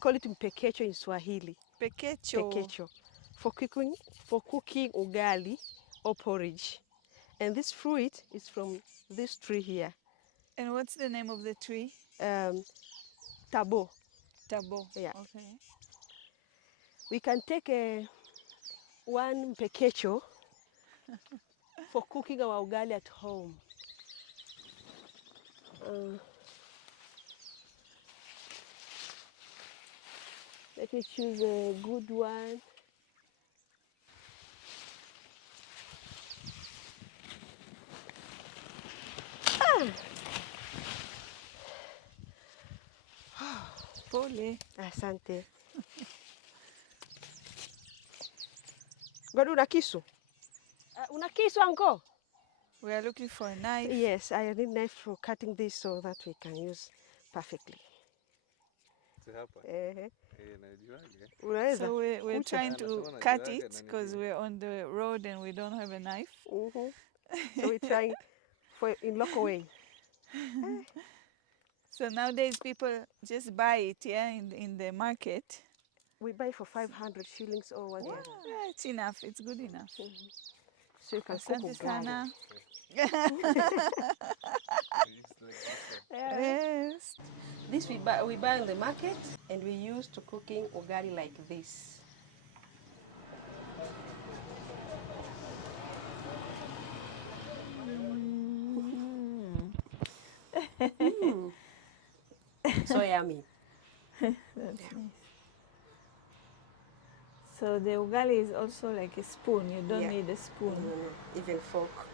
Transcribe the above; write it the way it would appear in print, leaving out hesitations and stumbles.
call it mpekecho in Swahili. Pekecho. Pekecho. For cooking ugali or porridge. And this fruit is from this tree here. And what's the name of the tree? Tabo. Tabo. Yeah. Okay. We can take one mpekecho for cooking our ugali at home. Let me choose a good one. Pole. Asante. God, una kisu? Una kisu, uncle? We are looking for a knife. Yes, I need a knife for cutting this so that we can use perfectly. So we're trying to cut it because we're on the road and we don't have a knife. So we're trying in local way. So nowadays people just buy it, yeah, in the market. We buy for 500 shillings or whatever. Yeah, it's enough. It's good enough. So you can cook Asante ugali. sana. Yes. This we buy in the market and we use to cooking ugali like this. So yummy. That's nice. So the ugali is also like a spoon. You don't need a spoon. No, even fork.